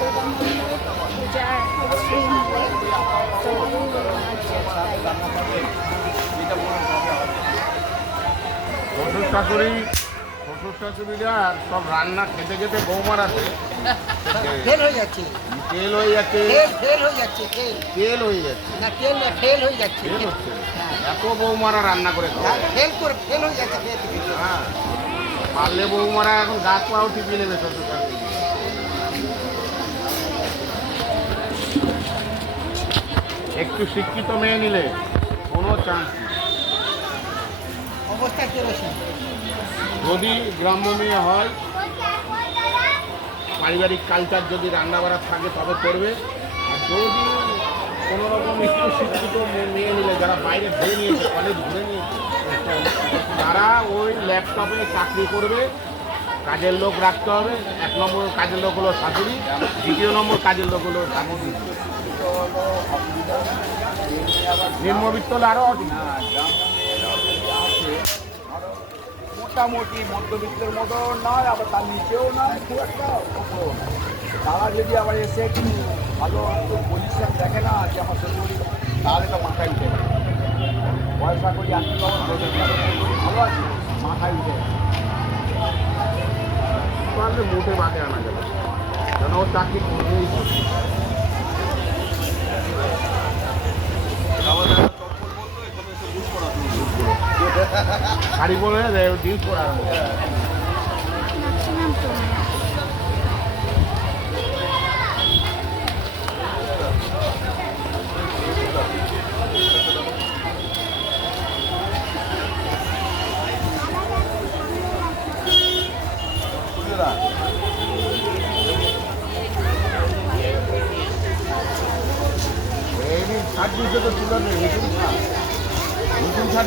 পূজা হচ্ছে তো শ্বশুর শাশুড়ি শাশুড়িরা সব রান্না খেতে খেতে বৌমার আছে ফেল হয়ে যাচ্ছে, তেল হয়ে যাচ্ছে, ফেল হয়ে যাচ্ছে, তেল হয়ে যাচ্ছে, না তেল না ফেল হয়ে যাচ্ছে, তেল হচ্ছে এত বৌমারা রান্না করে খায়। ফেল হয়ে যাচ্ছে। হ্যাঁ, পারলে বৌমারা এখন গাছ পাও টিপি নেবে শ্বশুর শাশুড়ি। একটু শিক্ষিত মেয়ে নিলে কোনো চান্স নেই। অবস্থা কেরোসিন। যদি গ্রাম্য মেয়ে হয়, পারিবারিক কালচার যদি রান্না বাড়া থাকে তবে করবে। আর যদি কোনো রকম একটু শিক্ষিত মেয়ে নিলে, যারা বাইরে ঘুরে নিয়েছে, কলেজ ঘুরে নিয়েছে, তারা ওই ল্যাপটপে চাকরি করবে। কাজের লোক রাখতে হবে। 1 নম্বর কাজের লোক হলো শাশুড়ি, 2 নম্বর কাজের লোক হলো শাশুড়ি। নিম্নবিত্ত হলে আরও মোটামুটি মধ্যবিত্তের মতো নয়, আবার তার নিচেও নয়, খুব একটা ওপরও নয়। তারা যদি আবার এসে একটু ভালো একটু পজিশন দেখে না যে আমার শ্বশুরি, তাহলে তো মাথায় উঠে যায়। পয়সা করি আপনি ভালো আছে, মাথায় উঠে যায়। পারলে মোটে বাদে আনা যাবে, কেন ও চাকরি করবেই করবে। শাড়ি পরে ডিউজ করা ম্যাক্সিমাম সময় এই 60 তো তুলে নেই, নতুন 60